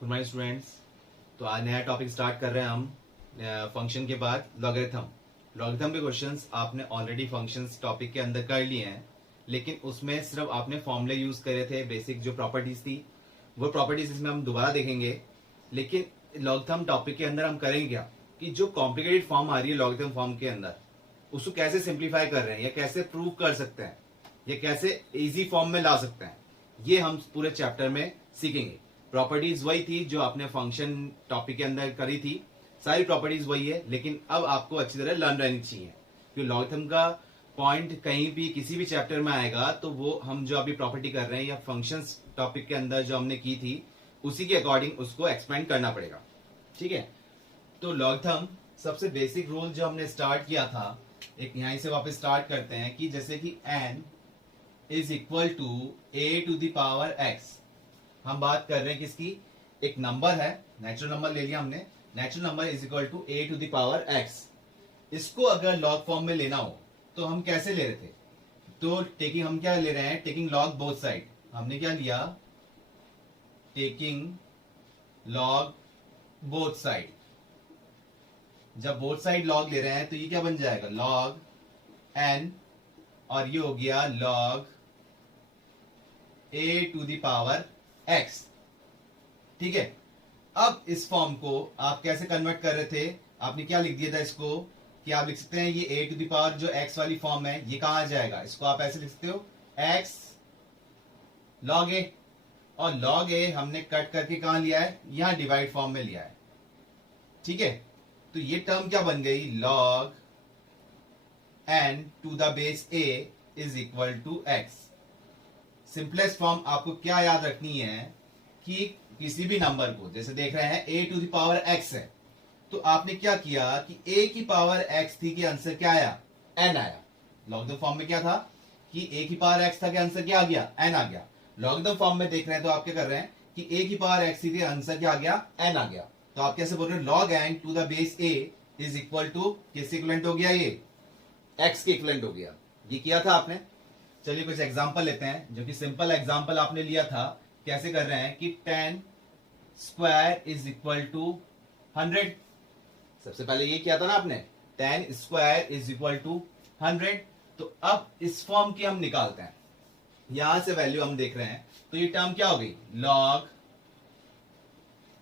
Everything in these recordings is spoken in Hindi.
Good morning students. तो आज नया टॉपिक स्टार्ट कर रहे हैं हम फंक्शन के बाद लॉगरिथम। लॉगरिथम के क्वेश्चंस आपने ऑलरेडी फंक्शंस टॉपिक के अंदर कर लिए हैं, लेकिन उसमें सिर्फ आपने फॉर्मूले यूज करे थे, बेसिक जो प्रॉपर्टीज थी वो प्रॉपर्टीज इसमें हम दोबारा देखेंगे। लेकिन लॉगरिथम टॉपिक के अंदर हम करेंगे क्या कि जो कॉम्प्लिकेटेड फॉर्म आ रही है लॉगरिथम फॉर्म के अंदर उसको कैसे सिंप्लीफाई कर रहे हैं या कैसे प्रूव कर सकते हैं या कैसे इजी फॉर्म में ला सकते हैं, ये हम पूरे चैप्टर में सीखेंगे। प्रॉपर्टीज वही थी जो आपने फंक्शन टॉपिक के अंदर करी थी, सारी प्रॉपर्टीज वही है, लेकिन अब आपको अच्छी तरह लर्न रहनी चाहिए क्योंकि लॉगरिथम का पॉइंट कहीं भी किसी भी चैप्टर में आएगा तो वो हम जो अभी प्रॉपर्टी कर रहे हैं या फंक्शंस टॉपिक के अंदर जो हमने की थी उसी के अकॉर्डिंग उसको एक्सपेंड करना पड़ेगा। ठीक है, तो लॉगरिथम सबसे बेसिक रूल जो हमने स्टार्ट किया था, एक यहीं से वापस स्टार्ट करते हैं कि जैसे कि n is equal to a to the power x। हम बात कर रहे हैं किसकी, एक नंबर है, नेचुरल नंबर ले लिया हमने, natural number is equal to a to the power x। इसको अगर लॉग फॉर्म में लेना हो तो हम कैसे ले रहे थे, तो टेकिंग हम क्या ले रहे हैं, टेकिंग लॉग बोथ साइड। हमने क्या लिया, टेकिंग लॉग बोथ साइड। जब बोथ साइड लॉग ले रहे हैं तो ये क्या बन जाएगा, लॉग n, और ये हो गया log a to the power x। ठीक है, अब इस फॉर्म को आप कैसे कन्वर्ट कर रहे थे, आपने क्या लिख दिया था इसको कि आप लिख सकते हैं ये a टू द पावर जो x वाली फॉर्म है ये कहां आ जाएगा, इसको आप ऐसे लिख सकते हो x log a, और log a हमने कट करके कहां लिया है, यहां डिवाइड फॉर्म में लिया है। ठीक है, तो ये टर्म क्या बन गई, log n to the base a is equal to x। Simplest form आपको क्या याद रखनी है कि किसी भी नंबर को, जैसे देख रहे हैं a to the power x है, तो आपने क्या किया कि a की पावर x थी कि आंसर क्या आया, n आया। लॉगरिथम फॉर्म में क्या था कि a की पावर x था कि आंसर क्या आ गया, n आ गया। लॉगरिथम फॉर्म में देख रहे हैं तो आप क्या कर रहे हैं कि a की पावर x थी, आंसर क्या आ गया, n आ गया। तो आप कैसे बोल रहे हो, log n to the base a is equal to किसके इक्विवेलेंट हो गया, ये x के इक्विवेलेंट हो गया। ये किया था आपने। चलिए कुछ एग्जांपल लेते हैं, जो कि सिंपल एग्जांपल आपने लिया था। कैसे कर रहे हैं कि 10 स्क्वायर इज इक्वल टू 100। सबसे पहले ये किया था ना आपने, 10 स्क्वायर इज इक्वल टू 100। तो अब इस फॉर्म की हम निकालते हैं, यहां से वैल्यू हम देख रहे हैं, तो ये टर्म क्या हो गई, लॉग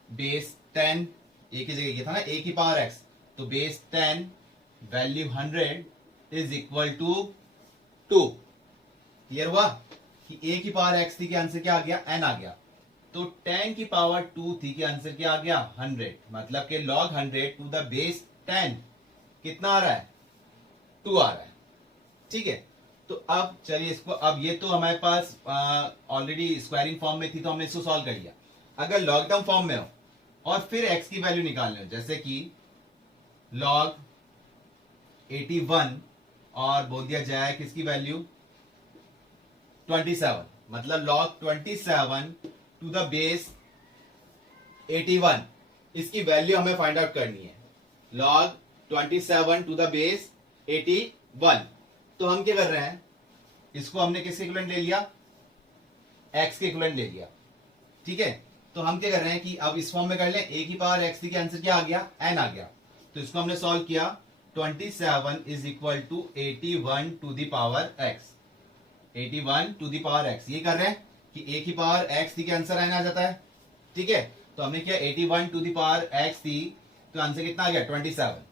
बेस 10, ए की जगह ये था ना a की पावर x, तो base 10 value 100 is equal to 2। Clear हुआ कि a की पावर x थी कि आंसर क्या आ गया, n आ गया। तो 10 की पावर 2 थी कि आंसर क्या आ गया, 100। मतलब कि log 100 टू द बेस 10 कितना आ रहा है, 2 आ रहा है। ठीक है, तो अब चलिए इसको, अब ये तो हमारे पास ऑलरेडी स्क्वायरिंग फॉर्म में थी तो हमने इसको सॉल्व कर लिया। अगर लॉगरिथम फॉर्म में हो और फिर x की वैल्यू निकालनी हो, जैसे कि log 81 और बोल दिया जाए किसकी वैल्यू 27, मतलब log 27 टू द बेस 81, इसकी वैल्यू हमें फाइंड आउट करनी है, log 27 टू द बेस 81। तो हम क्या कर रहे हैं, इसको हमने किसके इक्विवेलेंट ले लिया, x के इक्विवेलेंट ले लिया। ठीक है, तो हम क्या कर रहे हैं कि अब इस फॉर्म में कर लें, a की पावर x थी कि आंसर क्या आ गया, n आ गया। तो इसको हमने सॉल्व किया, 27 is equal to 81 to the power x, 81 to the power x। ये कर रहे हैं कि a की पावर x थी कि आंसर n आ जाता है। ठीक है, तो हमने किया 81 टू द पावर x थी तो आंसर कितना आ गया, 27।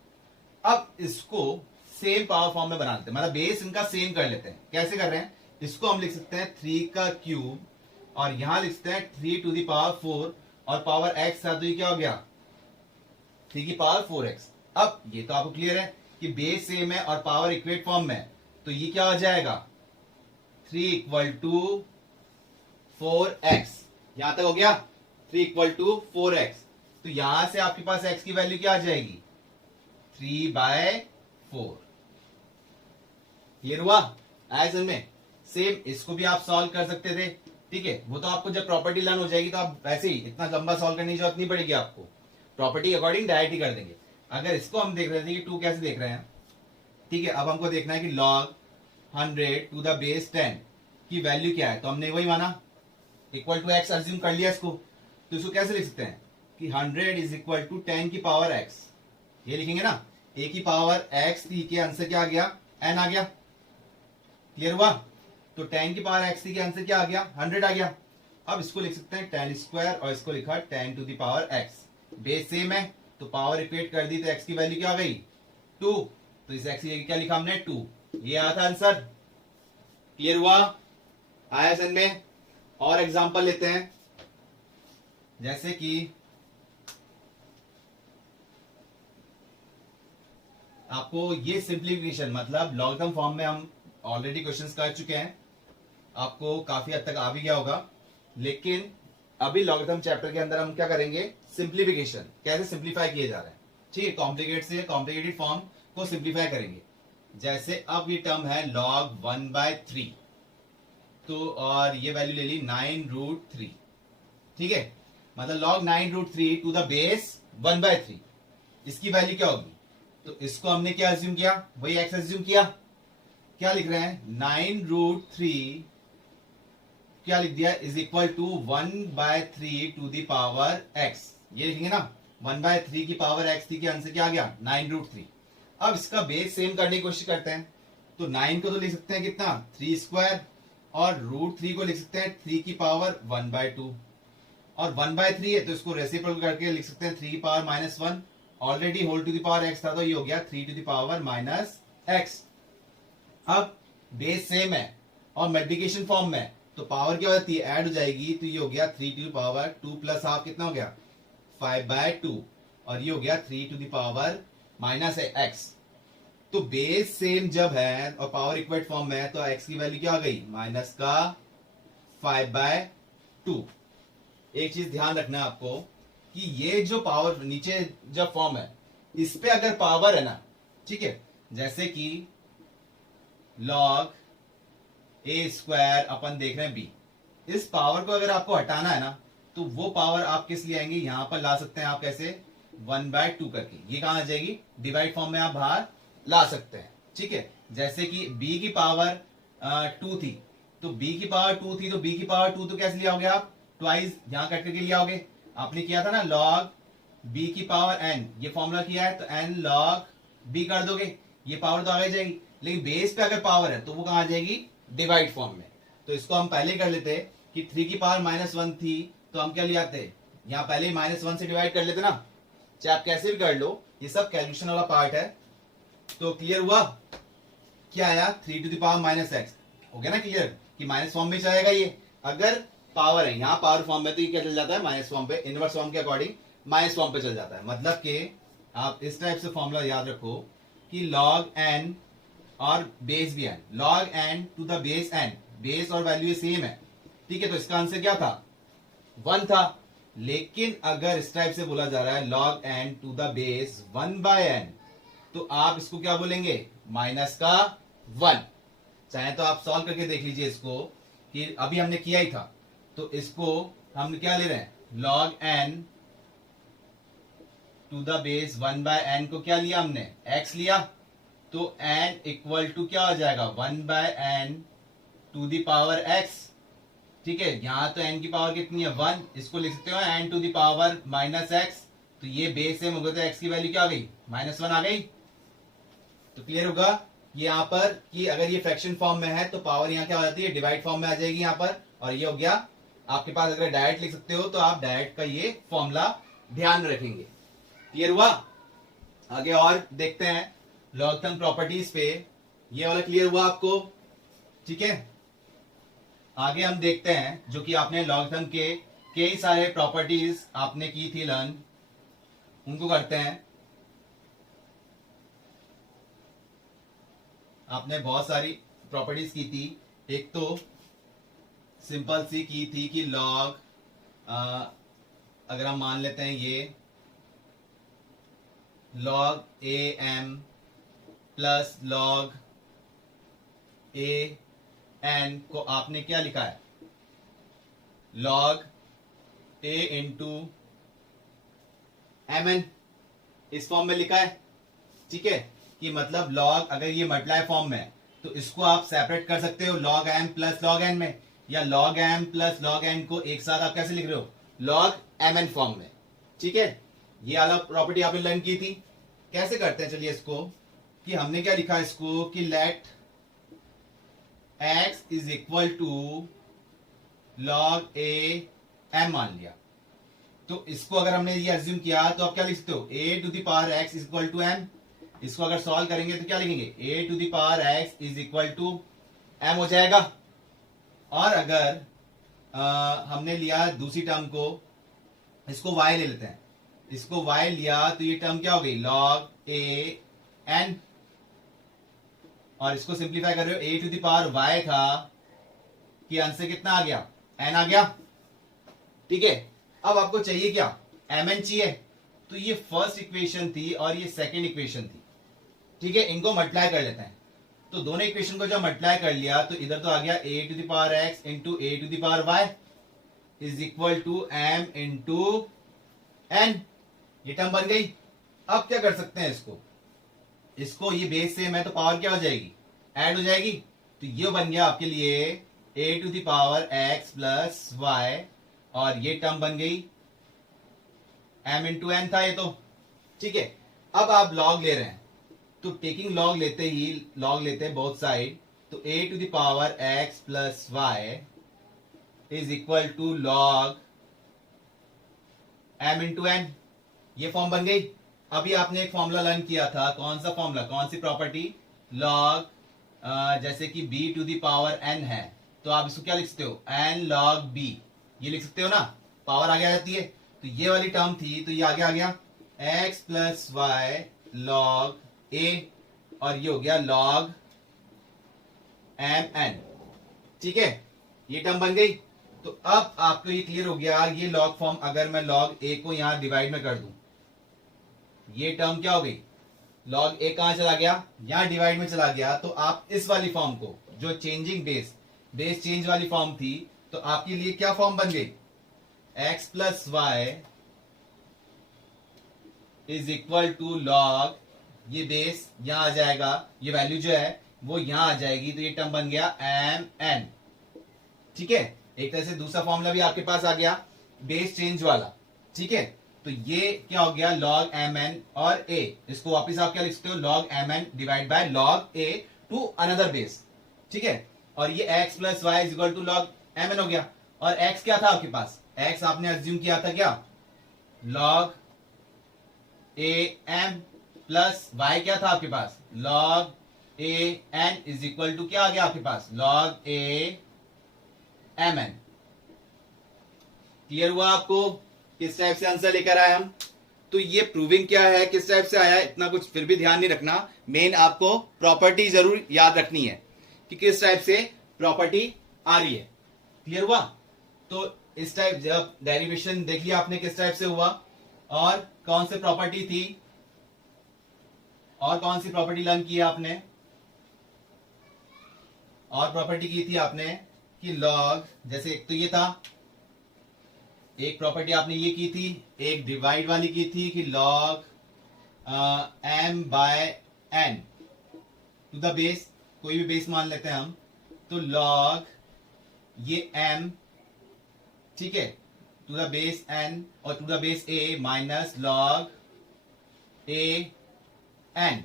अब इसको सेम पावर फॉर्म में बना देते हैं, मतलब बेस इनका सेम कर लेते हैं। कैसे कर रहे हैं, इसको हम लिख सकते हैं 3 का क्यूब, और यहां लिख सकते हैं 3 टू द पावर 4, और पावर x था तो ये क्या हो गया, 3 की पावर 4x। अब ये तो आपको क्लियर है कि बेस सेम है और पावर इक्वेट फॉर्म में, तो ये क्या हो जाएगा, 3 इक्वल टू 4x। यहां तक हो गया, 3 इक्वल टू 4x। तो यहां से आपके पास x की वैल्यू क्या आ जाएगी, 3/4। क्लियर हुआ, आया समझ में। सेम इसको भी आप सॉल्व कर सकते थे। ठीक है, वो तो आपको जब प्रॉपर्टी लर्न हो जाएगी तो आप वैसे ही इतना लंबा सॉल्व करने की जरूरत नहीं पड़ेगी आपको, प्रॉपर्टी अकॉर्डिंग डायरेक्ट ही कर देंगे। अगर इसको हम देख रहे थे कि 2 कैसे देख रहे हैं, ठीक है, अब हमको देखना है कि log 100 टू द बेस 10 की वैल्यू क्या है, तो हमने वही माना इक्वल टू x अज्यूम कर लिया इसको। तो इसको कैसे लिख सकते हैं कि 100 इज इक्वल टू 10 की पावर x, ये लिखेंगे ना, a की पावर x थी के आंसर क्या आ गया, n आ गया। क्लियर हुआ? तो 10 की पावर x थी के आंसर क्या आ गया, 100 आ गया। अब इसको लिख सकते हैं 10 स्क्वायर और इसको लिखा 10 to the power x, base same है तो पावर इक्वेट कर दी तो x की वैल्यू क्या आ गई 2, तो इस x की जगह क्या लिखा हमने 2, ये आया था आंसर। क्लियर हुआ? आया समझ में? और एग्जांपल लेते हैं, जैसे कि आपको ये सिंप्लीफिकेशन मतलब लॉगरिथम फॉर्म में हम ऑलरेडी क्वेश्चंस कर चुके हैं, आपको काफी हद तक आ भी गया होगा, लेकिन अभी लॉगरिथम चैप्टर के अंदर हम क्या करेंगे, सिंप्लीफिकेशन, कैसे सिंप्लीफाई किए जा रहे हैं। ठीक है, कॉम्प्लिकेट से कॉम्प्लिकेटेड फॉर्म को सिंप्लीफाई करेंगे। जैसे अब ये टर्म है log 1/3, तो और ये वैल्यू ले ली 9√3, ठीक है, मतलब log 9√3 टू द बेस 1/3, इसकी वैल्यू क्या होगी, तो इसको हमने क्या अज्यूम किया, वही x अज्यूम किया, क्या लिख रहे हैं 9√3 क्या लिख दिया is equal to 1/3 to the power x, ये लिखेंगे ना, 1/3 की पावर x थी, के आंसर क्या आ गया 9√3। अब इसका बेस सेम करने की कोशिश करते हैं, तो 9 को तो लिख सकते हैं कितना 3 स्क्वायर, और √3 को लिख सकते हैं 3 की पावर 1/2, और 1/3 है तो इसको रेसिप्रोकल करके लिख सकते हैं 3 की power -1, already whole to the power x था तो ये हो गया 3 टू द पावर -x। अब बेस सेम है और मल्टीप्लिकेशन फॉर्म में, तो पावर क्या हो जाती है, ऐड हो जाएगी, तो ये हो गया 3 to the power 2 plus half कितना हो गया 5/2, और ये हो गया 3 टू द पावर -x। तो बेस सेम जब है और पावर इक्वेट फॉर्म में है तो x की वैल्यू क्या आ गई माइनस का 5/2। एक चीज ध्यान रखना है आपको कि ये जो पावर नीचे जब फॉर्म है इस पे अगर पावर है ना, ठीक है, जैसे कि log a² अपन देख रहे हैं b, इस पावर को अगर आपको हटाना है ना तो वो पावर आप किस लिए आएंगे, यहां पर ला सकते हैं आप कैसे 1/2 करके, ये कहां आ जाएगी डिवाइड फॉर्म में आप बाहर ला सकते हैं। ठीक है, जैसे कि b की पावर 2 थी, तो b की पावर 2 थी तो b की पावर 2 तो कैसे लिया होगे आप ट्वाइस, यहां कट करके लिया होगे, आपने किया था ना log b की पावर n, ये फॉर्मूला किया है तो n log b कर दोगे, ये पावर तो आगे जाएगी, लेकिन बेस पे अगर पावर है तो वो कहां आ जाएगी डिवाइड फॉर्म में। तो इसको हम पहले कर लेते कि 3 की पावर -1 थी तो हम क्या ले आते, यहां पहले -1 से डिवाइड कर लेते ना, चाहे आप कैसे भी कर लो, ये सब कैलकुलेशन वाला पार्ट है। तो क्लियर हुआ, क्या आया 3 टू द पावर -x, हो गया ना क्लियर कि माइनस फॉर्म में जाएगा ये, अगर पावर है यहाँ पावर फॉर्म में तो ये क्या चल जाता है माइनस फॉर्म पे, इनवर्स फॉर्म के अकॉर्डिंग माइनस फॉर्म पे चल जाता है। मतलब कि आप इस टाइप से फॉर्मूला याद रखो कि log n और बेस भी n, log n to the base n, base और वैल्यू सेम है, ठीक है, तो इसका आंसर क्या था 1 था। लेकिन अगर इस टाइप से बोला जा रहा है log n to the base 1/n, तो आप इसको क्या बोलेंगे माइनस का 1। चाहे तो आप सॉल्व करके देख लीजिए इसको, कि अभी हमने किया ही था, तो इसको हम क्या ले रहे हैं log n to the base 1/n को क्या लिया हमने x लिया, तो n इक्वल टू क्या हो जाएगा 1/n to the power x। ठीक है, यहां तो n की पावर कितनी है 1, इसको लिख सकते हो n to the power -x, तो ये बेस सेम हो गया तो x की वैल्यू क्या आ गई -1 आ गई। तो क्लियर होगा ये यहाँ पर कि अगर ये फ्रैक्शन फॉर्म में है तो पावर यहाँ क्या हो जाती है डिवाइड फॉर्म में आ जाएगी यहाँ पर, और ये हो गया आपके पास, अगर डायरेक्ट लिख सकते हो तो आप डायरेक्ट का ये फॉर्मूला ध्यान में रखेंगे। क्लियर हुआ, आगे और देखते हैं लॉगरिथम प्रॉपर्टीज पे, ये वाला क्लियर हुआ आपको, ठीक है। आगे हम देखते हैं जो कि आपने लॉगरिथम के कई सारे प्रॉपर्टीज आपने की थी लर्न, उनको करते हैं। आपने बहुत सारी प्रॉपर्टीज की थी, एक तो सिंपल सी की थी कि लॉग, अगर हम मान लेते हैं ये log am plus log an को आपने क्या लिखा है log a इंटू mn, इस फॉर्म में लिखा है, ठीक है, कि मतलब log अगर ये मल्टीप्लाई फॉर्म में है तो इसको आप सेपरेट कर सकते हो log m plus log n में, या log m plus log n को एक साथ आप कैसे लिख रहे हो लॉग एम एन फॉर्म में। ठीक है, ये वाला प्रॉपर्टी आपने लर्न की थी। कैसे करते हैं चलिए इसको, कि हमने क्या लिखा इसको कि let x is equal to log A M मान लिया। तो इसको अगर हमने ये अज्यूम किया तो आप क्या लिख सकते हो, a to the power x is equal to m। इसको अगर सॉल्व करेंगे तो क्या लिखेंगे, a to the power x is equal to m हो जाएगा। और अगर हमने लिया दूसरी टर्म को, इसको y ले लेते हैं, इसको y लिया तो ये टर्म क्या हो गई, लॉग a n। और इसको सिंप्लीफाई कर रहे हो, a to the power y था कि आंसर कितना आ गया, n आ गया। ठीक है, अब आपको चाहिए क्या, mn चाहिए। तो ये फर्स्ट इक्वेशन थी और ये सेकंड इक्वेशन थी। ठीक है, इनको मल्टीप्लाई कर लेते हैं। तो दोनों इक्वेशन को जब मल्टीप्लाई कर लिया तो इधर तो आ गया a to the power x into a to the power y is equal to m into n। ये टर्म बन गई। अब क्या कर सकते हैं इसको, इसको ये बेस सेम है तो पावर क्या हो जाएगी, ऐड हो जाएगी। तो ये बन गया आपके लिए a to the power x plus y, और ये टर्म बन गई m इंटू n था ये तो। ठीक है, अब आप लॉग ले रहे हैं तो टेकिंग लॉग लेते ही, लॉग लेते हैं बोथ साइड, तो a to the power x plus y is equal to log m into n। ये फॉर्म बन गई। अभी आपने एक फॉर्मूला लर्न किया था, कौन सा फॉर्मूला, कौन सी प्रॉपर्टी, लॉग जैसे कि b to the power n है तो आप इसको क्या लिख सकते हो, n log b, ये लिख सकते हो ना, पावर आगे आ जाती है। तो ये वाली टर्म थी तो ये आगे आ गया x plus y log a, और ये हो गया लॉग m n। ठीक है, ये टर्म बन गई। तो अब आपको ये क्लियर हो गया, ये लॉग फॉर्म अगर मैं लॉग a को यहां डिवाइड में कर दूं, ये टर्म क्या हो गई, लॉग a कहां चला गया, यहां डिवाइड में चला गया। तो आप इस वाली फॉर्म को, जो चेंजिंग बेस, बेस चेंज वाली फॉर्म थी, तो आपके लिए क्या फॉर्म बन गई, x plus y is equal to log, ये बेस यहां आ जाएगा, ये वैल्यू जो है वो यहां आ जाएगी, तो ये टर्म बन गया एम एन। ठीक है, एक तरह से दूसरा फॉर्मूला भी आपके पास आ गया, बेस चेंज वाला। ठीक है, तो ये क्या हो गया, लॉग एम एन और a, इसको वापस आप क्या लिख सकते हो, log M N divide by log a to another base. ठीक है, और ये x plus y is equal to log M N हो गया। और x क्या था आपके पास, x आपने अज्यूम किया था क्या, log a m, plus y क्या था आपके पास, log a n is equal to क्या आ गया आपके पास, log a m n। Clear हुआ आपको किस टाइप से आंसर लेकर आए हम। तो ये प्रूविंग क्या है, किस टाइप से आया, इतना कुछ फिर भी ध्यान नहीं रखना, मेन आपको प्रॉपर्टी जरूर याद रखनी है कि किस टाइप से प्रॉपर्टी आ रही है। क्लियर हुआ। तो इस टाइप जब डेरिवेशन देख लिया आपने किस टाइप से हुआ, और कौन सी प्रॉपर्टी थी, और कौन सी प्रॉपर्टी लर्न की आपने, और प्रॉपर्टी की थी आपने कि लॉग, जैसे एक तो ये था, एक प्रॉपर्टी आपने ये की थी, एक डिवाइड वाली की थी कि log m by n to the base, कोई भी बेस मान लेते हैं हम, तो लॉग ये m, ठीक है, टू द बेस n और to the base a minus log a n।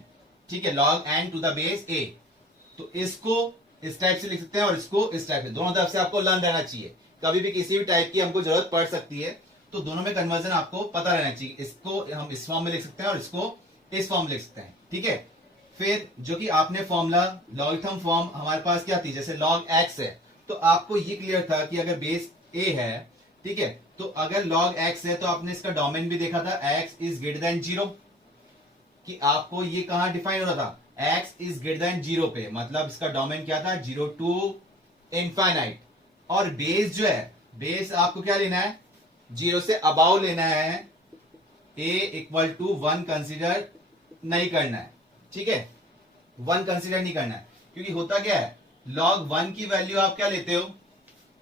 ठीक है, log n to the base a। तो इसको इस टाइप से लिख सकते हैं और इसको इस टाइप से, दोनों तरफ से आपको लर्न रहना चाहिए। कभी भी किसी भी टाइप की हमको जरूरत पड़ सकती है तो दोनों में कन्वर्जन आपको पता रहना चाहिए। इसको हम इस फॉर्म में लिख सकते हैं और इसको इस फॉर्म में लिख सकते हैं। ठीक है, फिर जो कि आपने फॉर्मूला लॉगरिथम फॉर्म हमारे पास क्या थी, जैसे लॉग x है तो आपको ये क्लियर था कि अगर बेस a है, ठीक है, तो अगर लॉग x है तो आपने इसका डोमेन भी देखा था, x इज ग्रेटर देन 0, कि आपको ये कहां डिफाइन हो रहा था, x इज ग्रेटर देन 0 पे, मतलब इसका डोमेन क्या था, 0 टू इनफाइनाइट। और बेस जो है, बेस आपको क्या लेना है, 0 से अबाव लेना है, a इक्वल टू 1 कंसिडर नहीं करना है। ठीक है, 1 कंसिडर नहीं करना है, क्योंकि होता क्या है, log 1 की वैल्यू आप क्या लेते हो,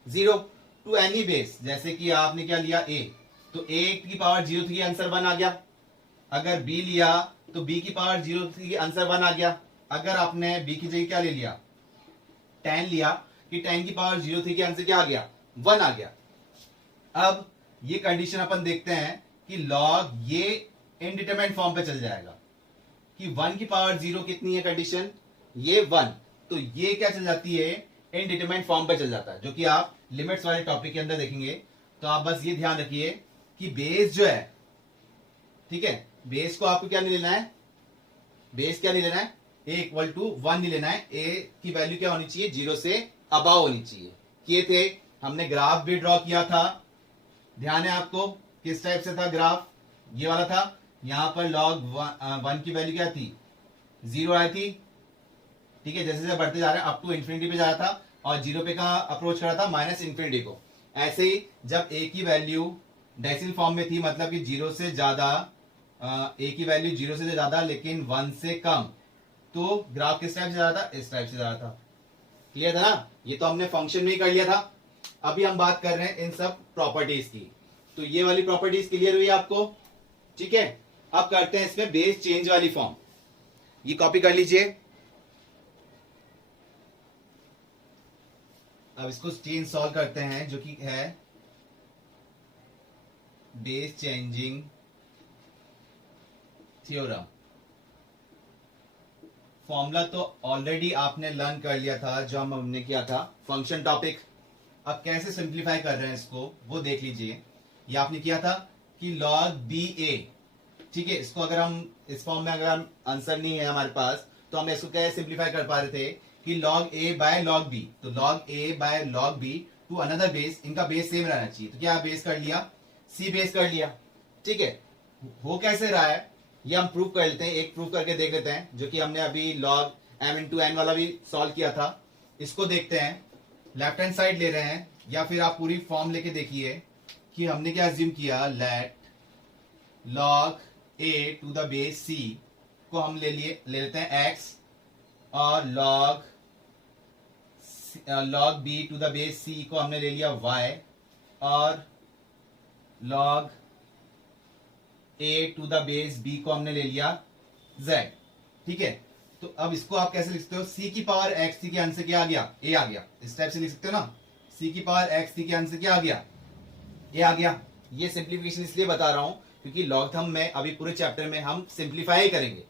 0 टू एनी बेस, जैसे कि आपने क्या लिया a, तो a की पावर 0 थी, आंसर 1 आ गया। अगर b लिया तो b की पावर 0 थी, आंसर 1 आ गया। अगर आपने b की जगह क्या ले लिया, 10 लिया, कि 10 की पावर 0 थी, कि आंसर क्या आ गया, 1 आ गया। अब ये कंडीशन अपन देखते हैं कि लॉग ये इनडिटरमिनेट फॉर्म पे चल जाएगा कि 1 की पावर 0 कितनी है कंडीशन, ये 1, तो ये क्या चल जाती है, इनडिटरमिनेट फॉर्म पे चल जाता है, जो कि आप लिमिट्स वाले टॉपिक के अंदर देखेंगे। तो आप बस ये ध्यान रखिए कि बेस जो है, ठीक है, बेस को आपको क्या नहीं लेना है, बेस क्या नहीं लेना है, a इक्वल टू 1 नहीं लेना है, a की वैल्यू क्या होनी चाहिए, 0 से अबाव होनी चाहिए। किए थे, हमने ग्राफ भी ड्रॉ किया था, ध्यान है आपको किस टाइप से था ग्राफ, ये वाला था। यहां पर लॉग 1 की वैल्यू क्या थी, 0 आई थी, ठीक है, जैसे जैसे बढ़ते जा रहे हैं अप टू इंफिनिटी पे जा रहा था, और 0 पे कहा अप्रोच कर रहा था, माइनस इंफिनिटी को। ऐसे ही जब a की वैल्यू डेसिमल फॉर्म में थी, मतलब कि 0 से ज्यादा, a की वैल्यू 0 से ज्यादा लेकिन 1 से कम, तो ग्राफ किस टाइप से जा रहा था, इस टाइप से जा रहा था। क्लियर था ना, ये तो हमने फंक्शन में ही कर लिया था। अभी हम बात कर रहे हैं इन सब प्रॉपर्टीज की, तो ये वाली प्रॉपर्टीज क्लियर हुई आपको, ठीक है। अब करते हैं इसमें बेस चेंज वाली फॉर्म, ये कॉपी कर लीजिए। अब इसको चेंज सॉल्व करते हैं, जो कि है बेस चेंजिंग थ्योरम। फॉर्मूला तो ऑलरेडी आपने लर्न कर लिया था, जो हमने किया था फंक्शन टॉपिक। अब कैसे सिंप्लीफाई कर रहे हैं इसको वो देख लीजिए। ये आपने किया था कि log बी ए, ठीक है, इसको अगर हम इस फॉर्म में अगर हम आंसर नहीं है हमारे पास, तो हम इसको कैसे सिंप्लीफाई कर पा रहे थे कि log a by log b, तो log a by log b to another base, इनका बेस सेम रहना चाहिए। तो क्या बेस कर लिया, c बेस कर लिया, ठीक है। हो कैसे रहा है ये हम प्रूव कर लेते हैं, एक प्रूव करके देख लेते हैं, जो कि हमने अभी log m इंटू n वाला भी सॉल्व किया था। इसको देखते हैं, लेफ्ट हैंड साइड ले रहे हैं, या फिर आप पूरी फॉर्म लेके देखिए कि हमने क्या अज्यूम किया, let log a to the base c को हम ले लेते हैं x, और log b to the base c को हमने ले लिया y, और log a to the base b को हमने ले लिया z, ठीक है। तो अब इसको आप कैसे लिख सकते हो, c की पावर x थी के आंसर क्या आ गया, a आ गया, इस टाइप से लिख सकते हो ना, c की पावर x थी के आंसर क्या आ गया, a आ गया। ये सिंप्लीफिकेशन इसलिए बता रहा हूं क्योंकि लॉगरिथम में अभी पूरे चैप्टर में हम सिंप्लीफाई करेंगे।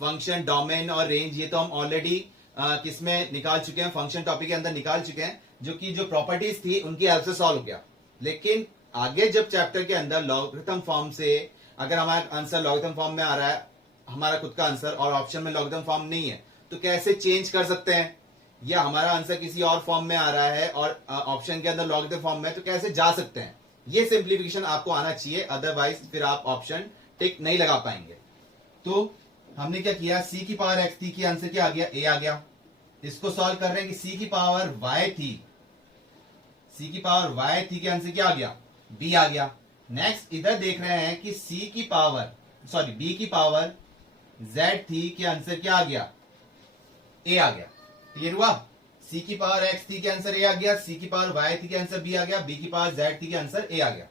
फंक्शन, डोमेन और रेंज ये तो हम ऑलरेडी किसमें निकाल चुके हैं, फंक्शन टॉपिक के अंदर निकाल चुके हैं, जो कि जो प्रॉपर्टीज थी उनकी हेल्प से सॉल्व हो गया। लेकिन आगे जब चैप्टर के अंदर लॉगरिथम फॉर्म से अगर हमारा आंसर लॉगरिथम फॉर्म में आ रहा है, हमारा खुद का आंसर, और ऑप्शन में लॉगरिथम फॉर्म नहीं है, तो कैसे चेंज कर सकते हैं, या हमारा आंसर किसी और फॉर्म में आ रहा है और ऑप्शन के अंदर लॉगरिथम फॉर्म में, तो कैसे जा सकते हैं, ये सिंप्लीफिकेशन आपको आना चाहिए, अदरवाइज फिर आप ऑप्शन टिक नहीं लगा पाएंगे। तो हमने क्या किया, c की पावर x थी की आंसर क्या आ गया, a आ गया। इसको सॉल्व कर रहे हैं कि c की पावर y थी, c की पावर y थी के आंसर क्या आ गया, b आ गया। नेक्स्ट इधर देख रहे हैं कि c की पावर, सॉरी b की पावर z थी के आंसर क्या आ गया, a आ गया। क्लियर हुआ, c की पावर x थी के आंसर a आ गया, c की पावर y थी के आंसर b आ गया, b की पावर z थी के आंसर a आ गया।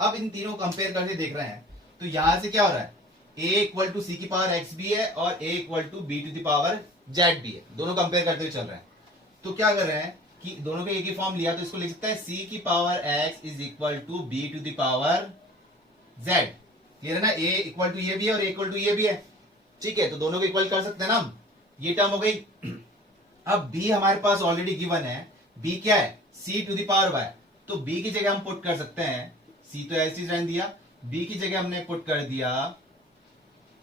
अब इन तीनों कंपेयर करके देख रहे हैं, तो यहां से क्या हो रहा है, a इक्वल टू सी की पावर x भी है और a equal to b to the power z भी है, दोनों कंपेयर करते हुए चल रहे हैं। तो क्या कर रहे हैं कि दोनों का एक ही फॉर्म लिया, तो इसको लिख सकते हैं c की power x is equal to b to the power z। Clear है ना, a इक्वल टू ये भी है और a इक्वल टू ये भी है, ठीक है, तो दोनों को इक्वल कर सकते हैं ना हम, ये टर्म हो गई। अब b हमारे पास ऑलरेडी गिवन है, b क्या है, c to the power y, तो b की जगह हम पुट कर सकते हैं, c तो ऐसी रहने दिया, b की जगह हमने पुट कर दिया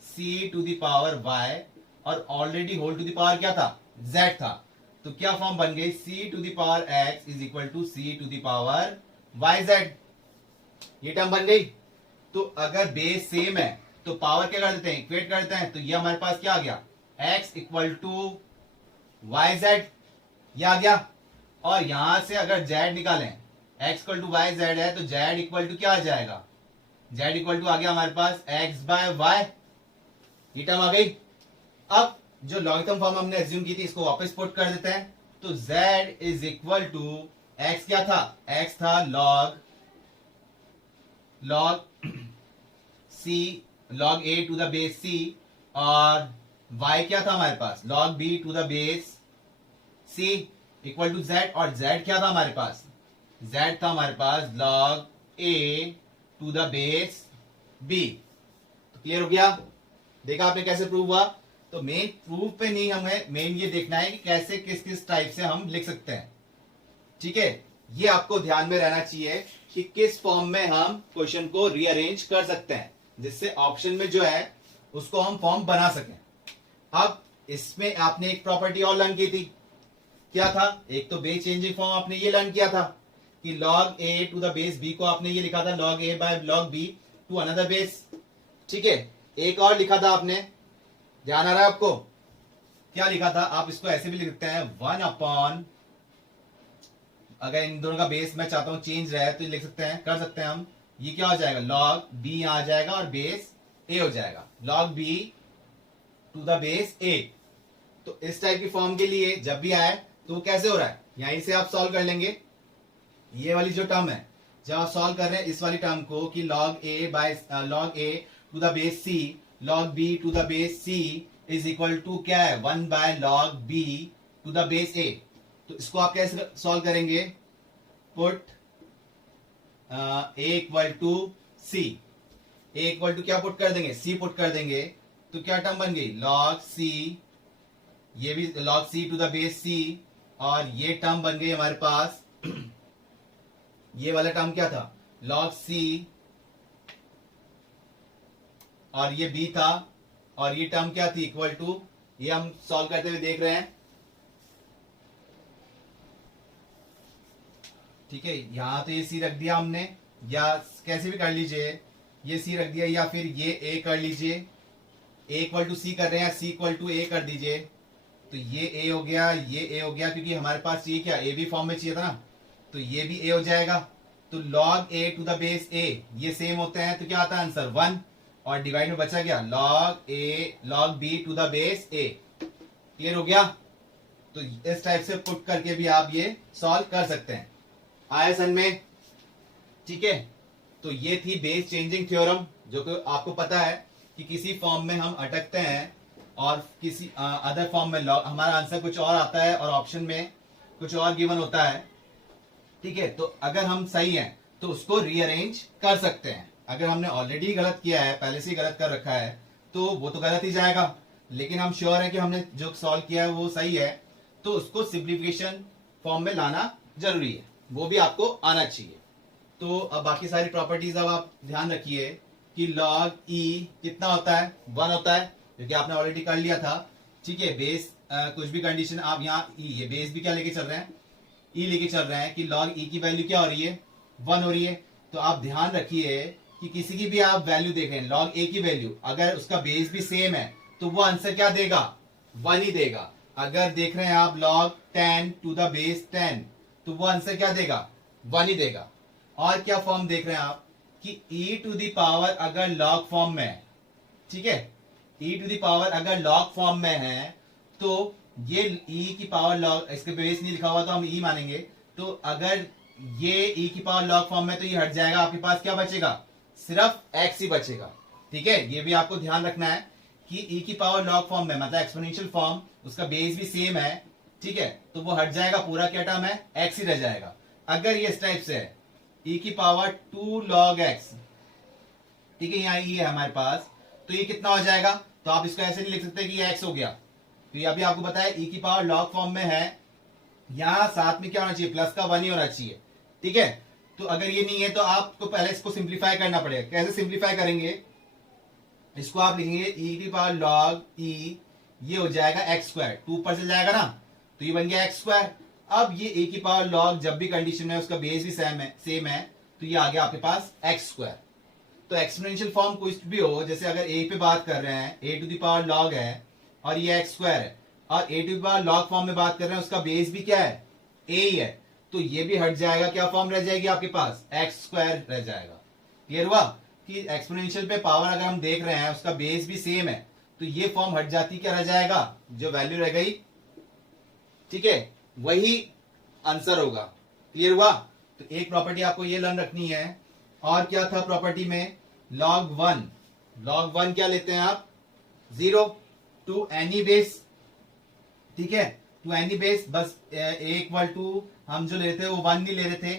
c to the power y, और already whole to the power क्या था, z था, तो क्या फॉर्म बन गई, c to the power x is equal to c to the power yz, ये टर्म बन गई। तो अगर बेस सेम है तो पावर क्या कर देते हैं, इक्वेट कर देते हैं, तो ये हमारे पास क्या आ गया, x इक्वल टू yz, ये आ गया। और यहां से अगर z निकालें, x इक्वल टू yz है, तो z इक्वल टू क्या आ जाएगा, z इक्वल टू आ गया हमारे पास x बाय y, ये टर्म आ गई। अब जो लॉगरिथम फॉर्म हमने एज्यूम की थी, इसको वापस पुट कर देते हैं, तो z is equal to x क्या था, x था log c, log a to the base c, और y क्या था हमारे पास, log b to the base c equal to z, और z क्या था हमारे पास, z था हमारे पास log A to the base B. तो क्लियर हो गया? देखा आपने कैसे प्रूव हुआ? तो मेन प्रूफ पे नहीं, हमें मेन ये देखना है कि कैसे किस किस टाइप से हम लिख सकते हैं। ठीक है, ये आपको ध्यान में रहना चाहिए कि किस फॉर्म में हम क्वेश्चन को रीअरेंज कर सकते हैं जिससे ऑप्शन में जो है उसको हम फॉर्म बना सकें। अब इसमें आपने एक प्रॉपर्टी और लर्न की थी, क्या था? एक तो बेस चेंजिंग फॉर्म आपने ये लर्न किया था कि log A to the base B को आपने ये लिखा था log A by log B to another base. ठीक है, एक और लिखा था आपने, ध्यान आ रहा है आपको? क्या लिखा था? आप इसको ऐसे भी लिख सकते हैं 1 अपॉन, अगर इन दोनों का बेस मैं चाहता हूं चेंज रहे तो लिख सकते हैं, कर सकते हैं हम। ये क्या हो जाएगा? लॉग बी आ जाएगा और बेस ए हो जाएगा, log B to the base A. तो इस टाइप की फॉर्म के लिए जब भी आए तो वो कैसे हो रहा है, यहीं से आप सॉल्व कर लेंगे। ये वाली जो टर्म है, जब आप सॉल्व कर रहे हैं इस वाली टर्म को कि log A by log A to the base C log B to the base C is equal to क्या है? 1 by log B to the base A. तो इसको आप कैसे सॉल्व करेंगे? Put A equal to C, A equal to क्या पुट कर देंगे? सी पुट कर देंगे। तो क्या टर्म बन गई? लॉग सी, ये भी log C to the base C, और ये टर्म बन गई हमारे पास ये वाला टर्म क्या था? लॉग सी, और ये बी था, और ये टर्म क्या थी? इक्वल टू, ये हम सॉल्व करते हुए देख रहे हैं। ठीक है, यहां तो ये सी रख दिया हमने, या कैसे भी कर लीजिए, ये सी रख दिया, या फिर ये ए कर लीजिए, ए इक्वल टू सी कर रहे हैं, सी इक्वल टू ए कर दीजिए। तो ये ए हो गया, ये ए हो गया, क्योंकि हमारे पास ये क्या ए बी फॉर्म में चाहिए था ना, तो ये भी ए हो जाएगा। तो log A to the base A ये सेम होते हैं, तो क्या आता है आंसर? 1, और डिवाइड में बचा गया log A log B to the base A. Clear हो गया? तो इस टाइप से पुट करके भी आप ये सॉल्व कर सकते हैं आयसन में। ठीक है, तो ये थी बेस चेंजिंग थ्योरम, जो कि आपको पता है कि किसी फॉर्म में हम अटकते हैं और किसी अदर फॉर्म में हमारा आंसर कुछ और आता है और ऑप्शन में कुछ और गिवन होता है। ठीक है, तो अगर हम सही हैं तो उसको रीअरेंज कर सकते हैं। अगर हमने ऑलरेडी गलत किया है, पहले से ही गलत कर रखा है, तो वो तो गलत ही जाएगा। लेकिन हम श्योर है कि हमने जो सॉल्व किया है वो सही है, तो उसको सिंप्लीफिकेशन फॉर्म में लाना जरूरी है, वो भी आपको आना चाहिए। तो अब बाकी सारी प्रॉपर्टीज अब आप ध्यान रखिए कि लॉग ई कितना होता है? 1 होता है, क्योंकि आपने ऑलरेडी कर लिया था। ठीक है, बेस कुछ भी कंडीशन आप यहाँ ई, ये बेस भी क्या लेके चल रहे हैं? ई लेके चल रहे हैं कि लॉग ई की वैल्यू क्या हो रही है? 1 हो रही है। तो आप ध्यान रखिए कि किसी की भी आप वैल्यू देखें, लॉग ए की वैल्यू अगर उसका बेस भी सेम है तो वो आंसर क्या देगा? 1 ही देगा। अगर देख रहे हैं आप लॉग 10 टू द बेस 10, तो वो आंसर क्या देगा? 1 ही देगा। और क्या फॉर्म देख रहे हैं आप कि e टू दी पावर अगर लॉग फॉर्म में है, ठीक है, e टू दी पावर अगर लॉग फॉर्म में है, तो ये e की पावर लॉग, इसके बेस नहीं लिखा हुआ तो हम e मानेंगे। तो अगर ये e की पावर लॉग फॉर्म में, तो ये हट जाएगा, आपके पास क्या बचेगा? सिर्फ x ही बचेगा। ठीक है, ये भी आपको ध्यान रखना है कि e की पावर लॉग फॉर्म में, मतलब एक्सपोनेंशियल फॉर्म, उसका बेस भी सेम है। ठीक है, तो वो हट जाएगा, पूरा क्या टर्म है? x ही रह जाएगा। अगर ये इस टाइप से है e की पावर 2 log x, ठीक है, यहाँ e है हमारे पास, तो ये कितना हो जाएगा? तो आप इसको ऐसे नहीं लिख सकते कि ये x हो गया। तो ये अभी आपको पता है e की पावर log फॉर्म में है, यहाँ साथ में क्या होना चाहिए? प्लस का 1 ही होना चाहिए। ठीक है, तो अगर ये नहीं है तो आपको पहले इसको सिंप्लीफाई करना पड़ेगा। कैसे सिंप्लीफाई करेंगे? इसको आप लिखेंगे e की पावर log e, ये हो जाएगा x स्क्वायर, 2 ऊपर से जाएगा ना, तो ये बन गया x स्क्वायर। अब ये a की पावर log जब भी कंडीशन है उसका बेस भी सेम है, तो ये आ गया आपके पास x स्क्वायर। तो एक्सपोनेंशियल फॉर्म कुछ भी हो, जैसे अगर a पे बात कर रहे हैं, a to the power log है और ये x स्क्वायर है, और a to the power log form में बात कर रहे हैं, उसका बेस भी क्या है? a ही है, तो ये भी हट जाएगा। क्या फॉर्म रह जाएगी आपके पास? x स्क्वायर रह जाएगा। क्लियर हुआ कि एक्सपोनेंशियल पे पावर अगर हम देख रहे हैं उसका बेस भी सेम है, तो ये फॉर्म हट जाती, क्या रह जाएगा? जो वैल्यू रह गई, ठीक है, वही आंसर होगा। क्लियर हुआ? तो एक प्रॉपर्टी आपको ये लर्न रखनी है। और क्या था प्रॉपर्टी में? log 1, log 1 क्या लेते हैं आप? 0 टू एनी बेस। ठीक है, टू एनी बेस, बस a इक्वल टू हम जो ले रहे थे वो 1 नहीं ले रहे थे,